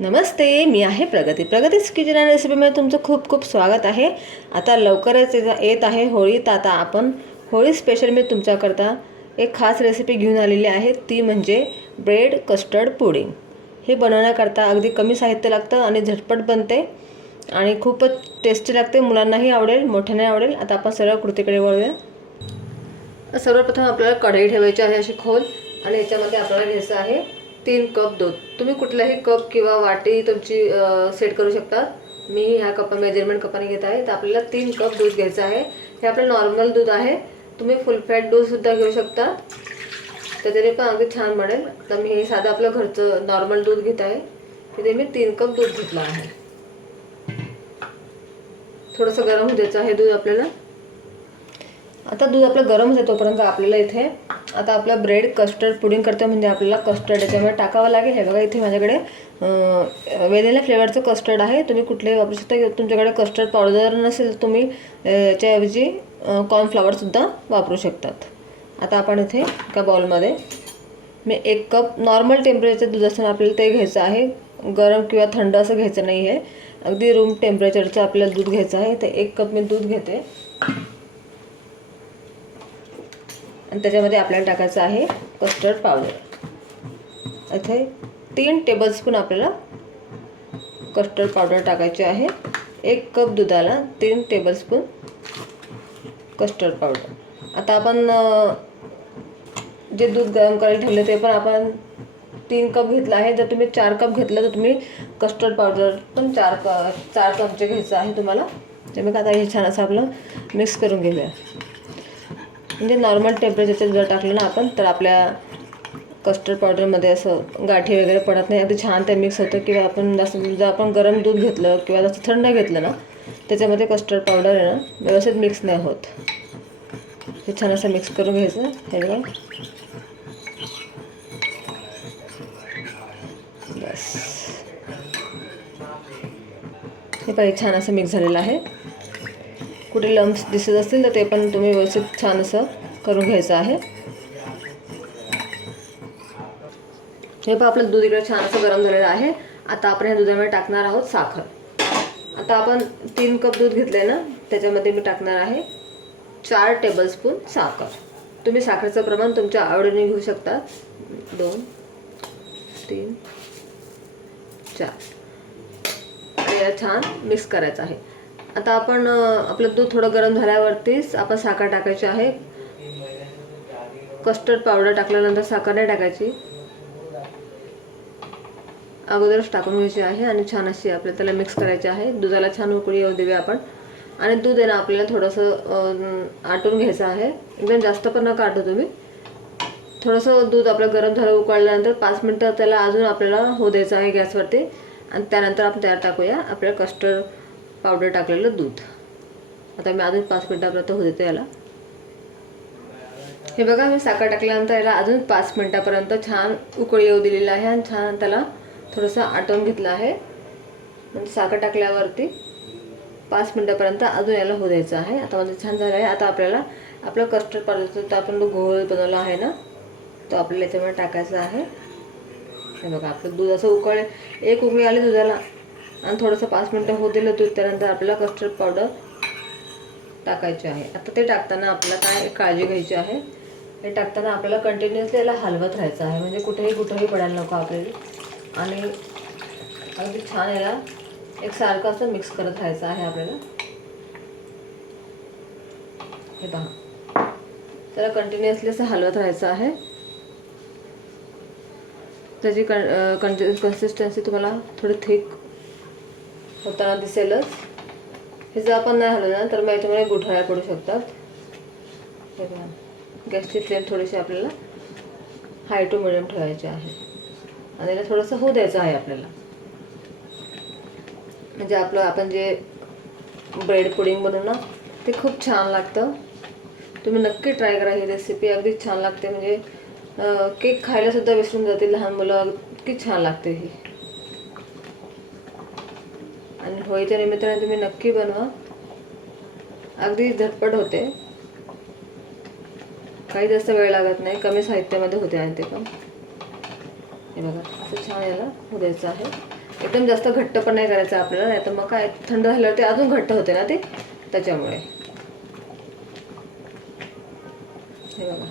नमस्ते मी आहे प्रगती. प्रगतीच किचन आणि रेसिपीमध्ये तुमचं खूप खूप स्वागत आहे. आता लवकरच येत आहे होळी. तर आता आपण होळी स्पेशल मी तुमच्याकरता एक खास रेसिपी घेऊन आलेली आहे. ती म्हणजे ब्रेड कस्टर्ड पुडिंग हे बनवण्याकरता अगदी कमी साहित्य लागतं आणि झटपट बनते. आणि खूपच टेस्टी लागते. मुलांनाही आवडेल मोठ्यांनाही आवडेल. आता आपण सरळ कृतीकडे वळूया. सर्वप्रथम आपल्याला कढई ठेवायची आहे अशी खोल. आणि याच्यामध्ये आपल्याला घ्यायचं आहे तीन कप दूध. तुम्ही कुठलाही कप किंवा वाटी तुमची सेट करू शकता. मी ह्या कप मेजरमेंट कपाने घेत आहे. तर आपल्याला तीन कप दूध घ्यायचं आहे. हे आपलं नॉर्मल दूध आहे. तुम्ही फुल फॅट दूधसुद्धा घेऊ शकता. तर पण अगदी छान बनेल तर मी हे साधं आपलं घरचं नॉर्मल दूध घेत आहे. तिथे मी तीन कप दूध घेतलं आहे. थोडंसं गरम होऊ द्यायचं आहे दूध आपल्याला. आता दूध आपलं गरम होतं तोपर्यंत आपल्याला इथे आता आपलं ब्रेड कस्टर्ड पुडिंग करतो म्हणजे आपल्याला कस्टर्ड याच्यामध्ये टाकावं लागेल. हे बघा इथे माझ्याकडे अं, वेनिला फ्लेवरचं कस्टर्ड आहे. तुम्ही कुठलेही वापरू शकता. तुमच्याकडे कस्टर्ड पावडर नसेल तर तुम्ही याच्याऐवजी कॉर्नफ्लॉवरसुद्धा वापरू शकतात. आता आपण इथे एका बॉलमध्ये मी एक कप नॉर्मल टेम्परेचर दूध असताना आपल्याला ते घ्यायचं आहे. गरम किंवा थंड असं घ्यायचं नाही आहे अगदी रूम टेम्परेचरचं आपल्याला दूध घ्यायचं आहे. तर एक कप मी दूध घेते. आणि त्याच्यामध्ये आपल्याला टाकायचं आहे कस्टर्ड पावडर इथे तीन टेबलस्पून आपल्याला कस्टर्ड पावडर टाकायचे आहे. एक कप दुधाला तीन टेबलस्पून कस्टर्ड पावडर आता आपण जे दूध गरम करायला ठेवलं ते पण आपण तीन कप घेतलं आहे. जर तुम्ही चार कप घेतलं तर तुम्ही कस्टर्ड पावडर पण चार क चार चमचे घ्यायचं आहे तुम्हाला. ते मी आता हे छान असं आपलं मिक्स करून घेऊया. म्हणजे नॉर्मल टेम्परेचरचं जर टाकलं ना आपण तर आपल्या कस्टर्ड पावडरमध्ये असं गाठी वगैरे पडत नाही. अगदी छान ते मिक्स होतं. किंवा आपण जास्त जर आपण गरम दूध घेतलं किंवा जास्त थंड घेतलं ना त्याच्यामध्ये कस्टर्ड पावडर आहे ना व्यवस्थित मिक्स नाही होत. हे छान असं मिक्स करून घ्यायचं. हे बघा. बस. हे पाहिजे छान असं मिक्स झालेलं आहे. कुठे लम्स दिसत असतील तर ते पण तुम्ही व्यवस्थित छान असं करून घ्यायचं आहे. हे पहा आपलं दूध इकडे छान असं गरम झालेलं आहे. आता आपण ह्या दुधामध्ये टाकणार आहोत साखर. आता आपण तीन कप दूध घेतले ना त्याच्यामध्ये मी टाकणार आहे चार टेबलस्पून साखर. तुम्ही साखरेचं प्रमाण तुमच्या आवडीने घेऊ शकता. दोन तीन चार. याला छान मिक्स करायचं आहे. आता आपण आपलं दूध थोडं गरम झाल्यावरतीच आपण साखर टाकायची आहे. कस्टर्ड पावडर टाकल्यानंतर साखर नाही टाकायची. अगोदरच टाकून घ्यायची आहे आणि छान अशी आपल्याला त्याला मिक्स करायची आहे. दुधाला छान उकळी येऊ देऊया आपण. आणि दूध आहे ना आपल्याला थोडंसं आटून घ्यायचं आहे. एकदम जास्त पण नका आटू तुम्ही. थोडंसं दूध आपलं गरम झालं उकळल्यानंतर पाच मिनटं त्याला अजून आपल्याला होऊ द्यायचं आहे गॅसवरती. आणि त्यानंतर आपण त्यात टाकूया आपल्याला कस्टर्ड पावडर टाकलेलं दूध. आता मी अजून पाच मिनटापर्यंत होऊ देते याला. हे बघा मी साखर टाकल्यानंतर याला अजून पाच मिनटापर्यंत छान उकळी येऊ दिलेलं आहे आणि छान त्याला थोडंसं आटवून घेतलं आहे. म्हणजे साखर टाकल्यावरती पाच मिनटापर्यंत अजून याला होऊ द्यायचं आहे. आता म्हणजे छान झालं आहे. आता आपल्याला आपलं कस्टर्ड पावडरचं आपण जो घोळ बनवला आहे ना तो आपल्याला याच्यामध्ये टाकायचा आहे. हे बघा आपलं दूध असं उकळ एक उकळी आली दुधाला. आणि थोडंसं पाच मिनटं होऊ दिलं दूध त्यानंतर आपल्याला कस्टर्ड पावडर टाकायची आहे. आता ते टाकताना आपल्याला काय काळजी घ्यायची आहे? हे टाकताना आपल्याला कंटिन्युअसली याला हलवत राहायचं आहे. म्हणजे कुठेही कुठेही पडायला नको आपल्याला. आणि अगदी छान याला एक सारखं असं मिक्स करत राहायचं आहे आपल्याला. हे पहा. त्याला कंटिन्युअसली असं हलवत राहायचं आहे. त्याची कन कन्सिस्टन्सी तुम्हाला थोडी थिक होताना दिसेलच. हे जर आपण नाही हलवलं ना तर मग याच्यामध्ये गुठळ्या पडू शकतात. गॅसची फ्लेम थोडीशी आपल्याला हाय टू मिडियम ठेवायची आहे. आणि याला थोडंसं होऊ द्यायचं आहे आपल्याला. म्हणजे आपलं आपण जे ब्रेड पुडिंग बनवू ना ते खूप छान लागतं. तुम्ही नक्की ट्राय करा ही रेसिपी अगदी छान लागते. म्हणजे केक खायलासुद्धा विसरून जाते लहान मुलं. इतकी छान लागते ही आणि होळीच्या निमित्ताने तुम्ही नक्की बनवा. अगदी झटपट होते. काही जास्त वेळ लागत नाही. कमी साहित्यामध्ये होते आणि ते पण. हे बघा असं छान याला होऊ द्यायचं आहे. एकदम जास्त घट्ट पण नाही करायचं आपल्याला नाही तर मग काय थंड झाल्यावर ते अजून घट्ट होते ना ते? त्याच्यामुळे. हे बघा.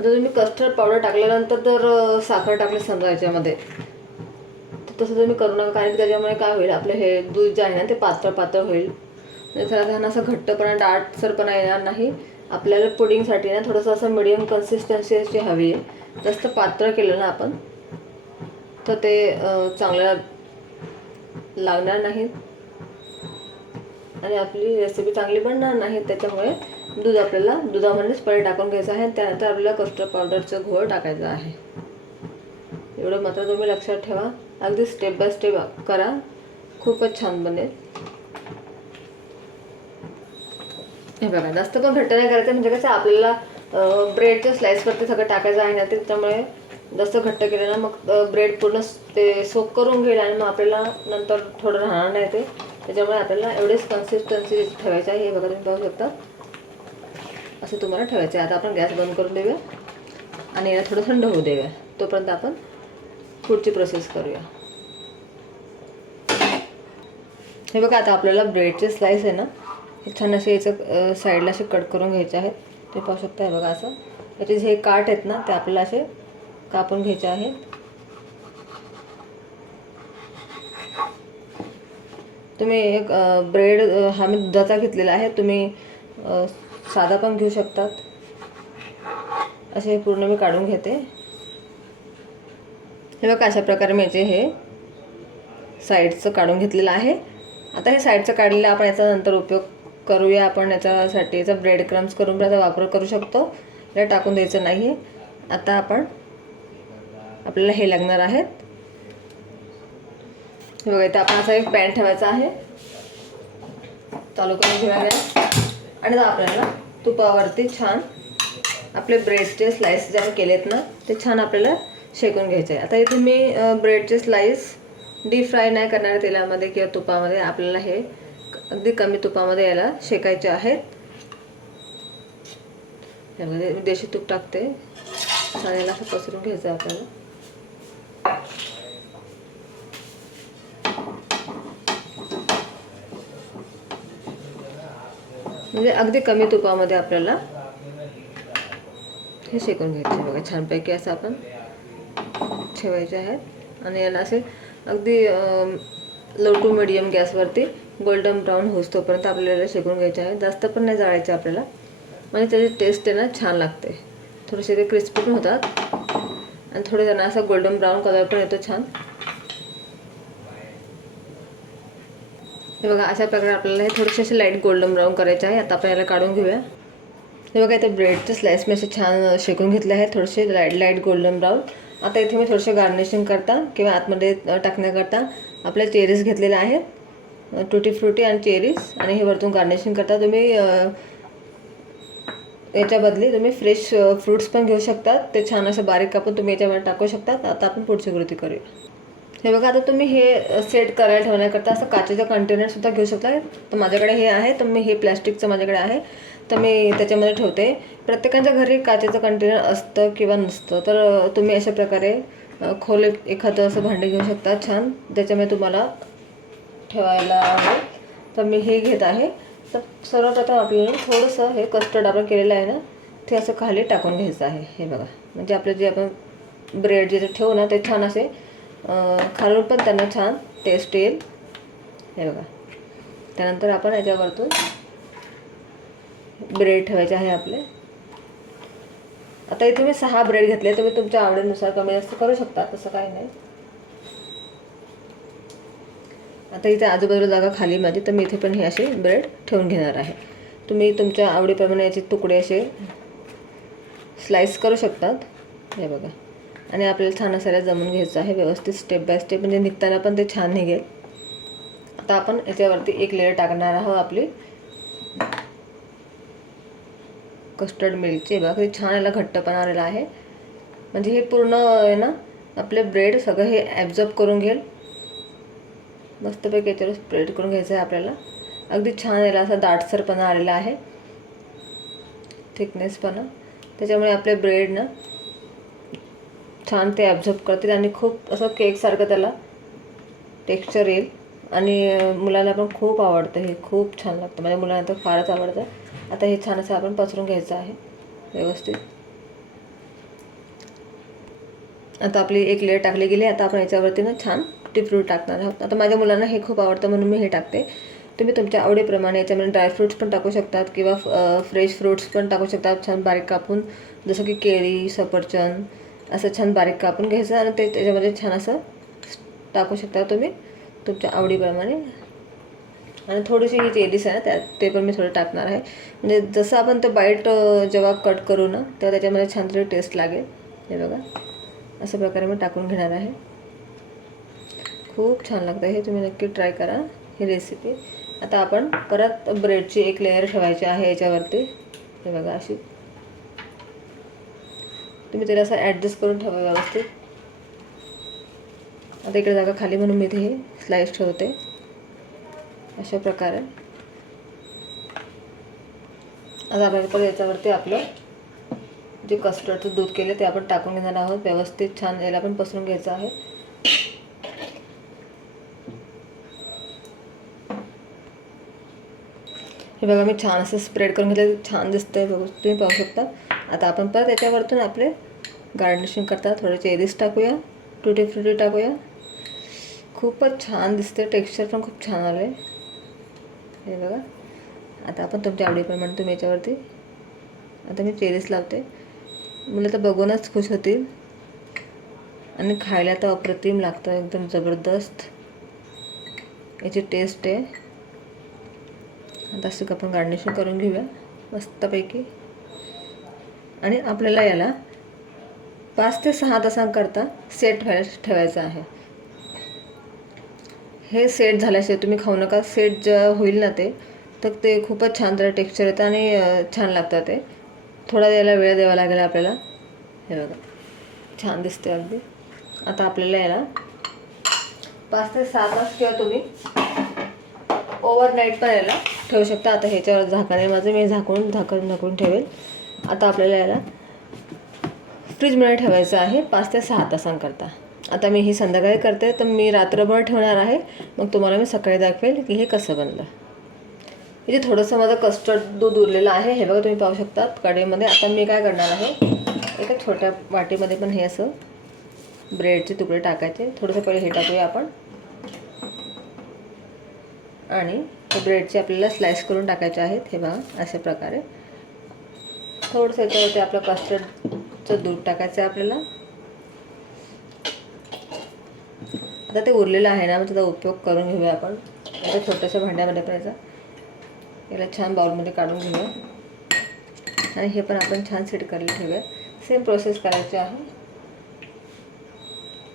आता तुम्ही कस्टर्ड पावडर टाकल्यानंतर तर साखर टाकली समजा याच्यामध्ये. तर तसं तुम्ही करू नका कारण की त्याच्यामुळे काय होईल आपलं हे दूध जे आहे ना ते पातळ पातळ होईल. साधारण असं घट्टपणा डाटसरपणा येणार नाही. आपल्याला पुडिंगसाठी ना थोडंसं असं मिडियम कन्सिस्टन्सी अशी हवी आहे. जास्त पातळ केलं ना आपण तर ते चांगलं लागणार नाही. आणि आपली रेसिपी चांगली बनणार नाही त्याच्यामुळे दूध आपल्याला दुधामध्येच पहिले टाकून घ्यायचं आहे. आणि त्यानंतर आपल्याला कस्टर्ड पावडरचं घोळ टाकायचं आहे. एवढं मात्र तुम्ही लक्षात ठेवा. अगदी स्टेप बाय स्टेप करा. खूपच छान बनेल. हे बघा जास्त पण घट्ट नाही करायचं. म्हणजे कसं आपल्याला ब्रेडच्या स्लाइसवरती सगळं टाकायचं आहे ना ते त्यामुळे जास्त घट्ट केलं ना मग ब्रेड पूर्ण ते सोक करून घेईल आणि मग आपल्याला नंतर थोडं राहणार नाही ते. त्याच्यामुळे आपल्याला एवढेच कन्सिस्टन्सी ठेवायची आहे हे बघा तुम्ही पाहू शकता. असं तुम्हाला ठेवायचं आहे. आता आपण गॅस बंद करून देऊया. आणि याला थोडं थंड होऊ देऊया. तोपर्यंत आपण पुढची प्रोसेस करूया. हे बघा आता आपल्याला ब्रेडचे स्लाइस आहे ना हे छान असे याचं साईडला असे कट करून घ्यायचे आहेत. ते पाहू शकता हे बघा असं. याचे जे काट आहेत ना ते आपल्याला असे कापून घ्यायचे आहेत. तुम्ही एक ब्रेड हा मी दुधाचा घेतलेला आहे. तुम्ही साधा पण घेऊ शकतात. असे पूर्ण मी काढून घेते. हे बघा अशा प्रकारे मी याचे हे साईडचं काढून घेतलेलं आहे. आता हे साईडचं काढलेलं आपण याचा नंतर उपयोग करूया. आपण याच्यासाठी याचा ब्रेड क्रम्स करून पण याचा वापर करू शकतो. याला टाकून द्यायचं नाही. आहे आता आपण आपल्याला हे लागणार आहेत बघा इथं आपण असा एक पॅन ठेवायचा आहे. चालू करून घेऊया गॅस आणि आपल्याला तुपावरती छान आपले ब्रेडचे स्लाइस जे आपण केलेत ना ते छान आपल्याला शेकून घ्यायचे आहे आता इथे मी ब्रेडचे स्लाइस डीप फ्राय नाही करणार तेलामध्ये किंवा तुपामध्ये. आपल्याला हे अगदी कमी तुपामध्ये याला शेकायचे आहेत. त्यामध्ये देशी तूप टाकते. छान याला असं पसरून घ्यायचं आहे आपल्याला. म्हणजे अगदी कमी तुपामध्ये आपल्याला हे शेकून घ्यायचे बघा छानपैकी असं आपण ठेवायचे आहेत. आणि याला असे अगदी लो टू मिडियम गॅसवरती गोल्डन ब्राऊन होस तोपर्यंत आपल्याला शेकून घ्यायचे आहे. जास्त पण नाही जाळायचे आपल्याला. म्हणजे त्याची टेस्ट आहे ना छान लागते. थोडेसे ते क्रिस्पी पण होतात. आणि थोडे त्यांना असा गोल्डन ब्राऊन कलर पण येतो छान. हे बघा अशा प्रकारे आपल्याला हे थोडेसे असे लाइट गोल्डन ब्राऊन करायचे आहे. आता आपण याला काढून घेऊया. हे बघा इथे ब्रेडचे स्लाइस मी असे छान शेकून घेतले आहे थोडेसे लाइट लाइट गोल्डन ब्राऊन आता इथे मी थोडेसे गार्निशिंग करता किंवा आतमध्ये टाकण्याकरता आपल्या चेरीज घेतलेल्या आहेत. टुटी फ्रुटी आणि चेरीज आणि हे वरतून गार्निशिंग करता. तुम्ही याच्या बदली तुम्ही फ्रेश फ्रूट्स पण घेऊ शकतात ते छान असं बारीक कापून तुम्ही याच्यामध्ये टाकू शकतात आता आपण पुढची कृती करूया. हे बघा आता तुम्ही हे सेट करायला ठेवण्याकरता असं काचेचं कंटेनरसुद्धा घेऊ शकता. तर माझ्याकडे हे आहे तर मी हे प्लॅस्टिकचं माझ्याकडे आहे. तर मी त्याच्यामध्ये ठेवते. प्रत्येकाच्या घरी काचेचं कंटेनर असतं किंवा नसतं तर तुम्ही अशा प्रकारे खोल एखादं असं भांडे घेऊ शकता छान. ज्याच्यामध्ये तुम्हाला ठेवायला आहे. तर मी हे घेत आहे. तर सर्वप्रथम आपल्याला थोडंसं हे कस्टर्ड आपण केलेलं आहे ना ते असं खाली टाकून घ्यायचं आहे. हे बघा. म्हणजे आपलं जे आपण ब्रेड जे ठेवू ना ते छान असे खालून पण त्यांना छान टेस्ट येईल. हे बघा. त्यानंतर आपण याच्यावरतून ब्रेड ठेवायचे आहे आपले. आता इथे मी सहा ब्रेड घेतले तुम्ही तुमच्या आवडीनुसार कमी जास्त करू शकता तसं काही नाही. आता इथे आजूबाजूला जागा खाली माझी तर मी इथे पण हे असे ब्रेड ठेवून घेणार आहे. तुम्ही तुमच्या आवडीप्रमाणे याचे तुकडे असे स्लाइस करू शकतात. हे बघा. आणि आपल्याला छान असायला जमून घ्यायचं आहे व्यवस्थित स्टेप बाय स्टेप म्हणजे निघताना पण ते छान निघेल. आता आपण याच्यावरती एक लेअर टाकणार आहोत आपली. कस्टर्ड मिल्कची बघा किती छान याला घट्टपणा आलेला आहे. म्हणजे हे पूर्ण आहे ना आपले ब्रेड सगळं हे ॲब्झॉर्ब करून घेईल. मस्तपैकी याच्यावर स्प्रेड करून घ्यायचं आहे आपल्याला. अगदी छान याला असा दाटसरपणा आलेला आहे. थिकनेसपणा त्याच्यामुळे आपले ब्रेड ना छान ते ॲब्झॉर्ब करतील आणि खूप असं केकसारखं त्याला टेक्स्चर येईल. आणि मुलांना पण खूप आवडतं हे खूप छान लागतं. माझ्या मुलांना तर फारच आवडतं. आता हे छान असं आपण पसरून घ्यायचं आहे व्यवस्थित. आता आपली एक लेअर टाकली गेली आता आपण याच्यावरती ना छान टिफ्रूट टाकणार आहोत. आता माझ्या मुलांना हे खूप आवडतं म्हणून मी हे टाकते. तुम्ही तुमच्या आवडीप्रमाणे याच्यामध्ये ड्रायफ्रूट्स पण टाकू शकतात किंवा फ्रेश फ्रूट्स पण टाकू शकतात. छान बारीक कापून जसं की केळी सफरचंद असं छान बारीक कापून घ्यायचं आणि ते त्याच्यामध्ये छान असं टाकू शकता तुम्ही तुमच्या आवडीप्रमाणे. आणि थोडीशी ही जेलीस आहे ना त्या ते पण मी थोडं टाकणार आहे. म्हणजे जसं आपण ते बाईट जेव्हा कट करू ना तेव्हा त्याच्यामध्ये छान तरी टेस्ट लागेल. हे बघा अशा प्रकारे मी टाकून घेणार आहे. खूप छान लागतं हे तुम्ही नक्की ट्राय करा ही रेसिपी आता आपण परत ब्रेडची एक लेअर ठेवायची आहे याच्यावरती. हे बघा अशी. तुम्ही त्याला असं ॲडजस्ट करून ठेवा व्यवस्थित. आता इकडे जागा खाली म्हणून मी इथे स्लाईस ठेवते. अशा प्रकारे. आता आपण परत याच्यावरती आपलं जे कस्टर्डचं दूध केलं ते आपण टाकून घेणार आहोत. व्यवस्थित छान याला पण पसरून घ्यायचं आहे. हे बघा मी छान असं स्प्रेड करून घेतलं. छान दिसतंय बघू. तुम्ही पाहू शकता. आता आपण परत याच्यावरतून आपले गार्निशिंग करता थोडेसे चेरीज टाकूया. टुटी फ्रुटी टाकूया. खूपच छान दिसते टेक्स्चर पण खूप छान आलं आहे हे बघा. आता आपण तुमच्या आवडीप्रमाणे तुम्ही याच्यावरती आता मी चेरीस लावते. मुलं तर बघूनच खुश होतील. आणि खायला तर अप्रतिम लागतं. एकदम जबरदस्त. याची टेस्ट आहे. आता असं आपण गार्निशिंग करून घेऊया. मस्तपैकी. आणि आपल्याला याला पाच ते सहा तासांकरता सेट व्हायला ठेवायचं आहे. हे सेट झाल्याशिवाय तुम्ही खाऊ नका. सेट जेव्हा होईल ना ते तर ते खूपच छान त्याला टेक्स्चर येतं आणि छान लागतं ते. थोडा याला वेळ द्यावा लागेल आपल्याला. हे बघा छान दिसते अगदी. आता आपल्याला याला पाच ते सहा तास किंवा तुम्ही ओव्हरनाईट पण याला ठेवू शकता. आता ह्याच्यावर झाकण आहे. माझं मी झाकून झाकण झाकून ठेवेल. आता आपल्याला याला फ्रीजमध्ये ठेवायचं आहे पाच ते सहा तासांकरता. आता मी ही संध्याकाळी करते तर मी रात्रभर ठेवणार आहे. मग तुम्हाला मी सकाळी दाखवेल की हे कसं बनलं. इथे थोडंसं माझं कस्टर्ड दूध उरलेलं आहे. हे बघा तुम्ही पाहू शकता. कढईमध्ये आता मी काय करणार आहे एका छोट्या वाटीमध्ये पण हे असं ब्रेडचे तुकडे टाकायचे. थोडंसं पहिले हे टाकूया आपण. आणि ब्रेडचे आपल्याला स्लाइस करून टाकायचे आहेत. हे बघा अशा प्रकारे. थोडंसं याच्यावरती आपलं कस्टर्डचं दूध टाकायचं आहे आपल्याला. आता ते उरलेलं आहे ना मग त्याचा उपयोग करून घेऊया आपण. आता छोट्याशा भांड्यामध्ये पण याचा याला छान बाउलमध्ये काढून घेऊया. आणि हे पण आपण छान सेट करायला ठेवूया. सेम प्रोसेस करायची आहे.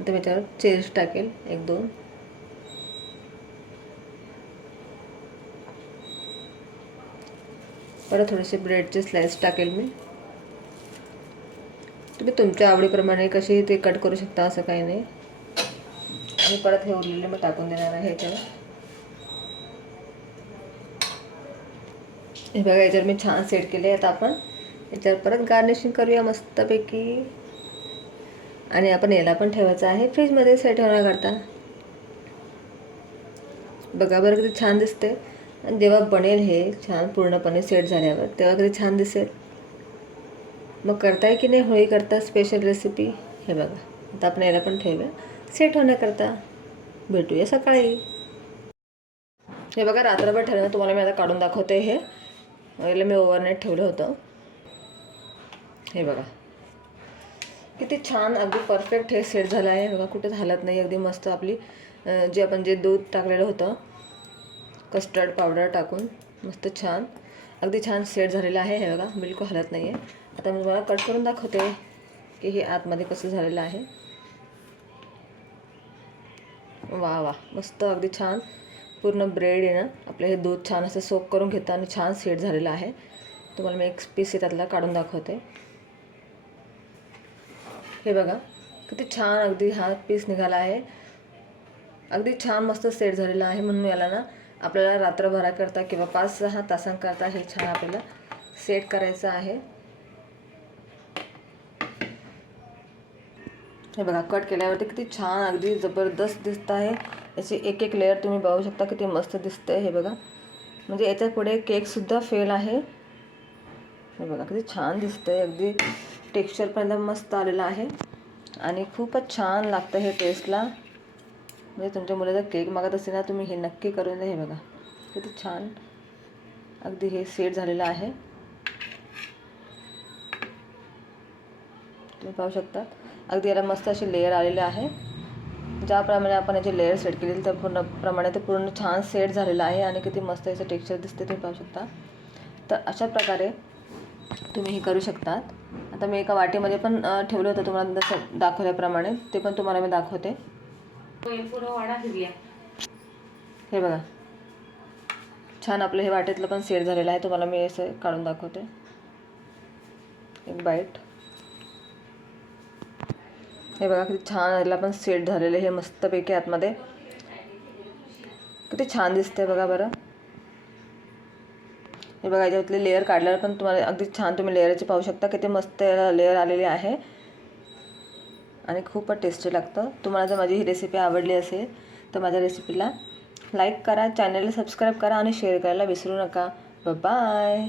आता मी त्याच्यावर चेरीज टाकेल एक दोन. परत थोडेसे ब्रेडचे स्लाइस टाकेल मी. तुम्ही तुमच्या आवडीप्रमाणे कशी ते कट करू शकता असं काही नाही. आणि परत हे उरलेले मग टाकून देणार आहे ह्याच्यावर हे बघा याच्यावर मी छान सेट केले आता आपण. याच्यावर परत गार्निशिंग करूया मस्तपैकी. आणि आपण याला पण ठेवायचं आहे. फ्रीजमध्ये सेट होण्याकरता बघा बरं किती छान दिसते आणि जेव्हा बनेल हे छान पूर्णपणे सेट झाल्यावर. तेव्हा किती छान दिसेल. मग करताय की नाही होळी करता स्पेशल रेसिपी हे बघा. आता आपण याला पण ठेवूया. सेट होण्याकरता भेटूया सकाळी. हे बघा रात्रभर ठेवलं तुम्हाला मी आता काढून दाखवते हे. याला मी ओव्हरनाईट ठेवलं होतं. हे बघा. किती छान अगदी परफेक्ट हे सेट झालं आहे. बघा कुठे झालत नाही. अगदी मस्त आपली जे आपण जे दूध टाकलेलं होतं कस्टर्ड पावडर टाकून मस्त छान. अगदी छान सेट झालेलं आहे हे बघा बिलकुल हलत नाही आहे आता मी तुम्हाला कट करून दाखवते की हे आतमध्ये कसं झालेलं आहे. वा वा मस्त अगदी छान. पूर्ण ब्रेड आहे ना आपलं हे दूध छान असं सोक करून घेतं आणि छान सेट झालेलं आहे. तुम्हाला मी एक पीस त्यातला काढून दाखवते. हे बघा किती छान अगदी हा पीस निघाला आहे. अगदी छान मस्त सेट झालेला आहे म्हणून याला ना आपल्याला रात्रभराकरता किंवा पाच सहा तासांकरता हे छान आपल्याला सेट करायचं आहे. हे बघा कट केल्यावरती किती छान अगदी जबरदस्त दिसत आहे. याची एक एक लेअर तुम्ही बघू शकता किती मस्त दिसतंय हे बघा. म्हणजे याच्यापुढे केकसुद्धा फेल आहे. हे बघा किती छान दिसतंय अगदी टेक्स्चर पण एकदम मस्त आलेलं आहे. आणि खूपच छान लागतं हे टेस्टला म्हणजे तुमच्या मुलाचा केक मागत असेल ना तुम्ही हे नक्की करून द्या हे बघा. किती छान. अगदी हे सेट झालेलं आहे. तुम्ही पाहू शकता. अगदी याला मस्त अशी लेअर आलेले आहे. ज्याप्रमाणे आपण याची लेअर सेट केली त्या पूर्ण प्रमाणे ते पूर्ण छान सेट झालेलं आहे आणि किती मस्त याचं टेक्स्चर दिसते तुम्ही पाहू शकता. तर अशा प्रकारे तुम्ही हे करू शकतात. आता मी एका वाटीमध्ये पण ठेवलं होतं तुम्हाला जसं दाखवल्याप्रमाणे. ते पण तुम्हाला मी दाखवते. पुढं वाडा हे बघा. छान आपलं हे वाटेतलं पण सेट झालेलं आहे. तुम्हाला मी असं काढून दाखवते. एक बाईट हे बघा किती छान याला पण सेट झालेलं आहे. हे मस्तपैकी आतमध्ये. किती छान दिसते बघा बरं. हे बघा याच्यातले लेअर काढल्यावर पण तुम्हाला अगदी छान तुम्ही लेअरचे पाहू शकता. किती मस्त याला लेअर आलेली आहे. आणि खूपच टेस्टी लागतं. तुम्हाला जर माझी ही रेसिपी आवडली असेल तर माझ्या रेसिपीला लाईक करा चॅनलला सबस्क्राईब करा आणि शेअर करायला विसरू नका. बाय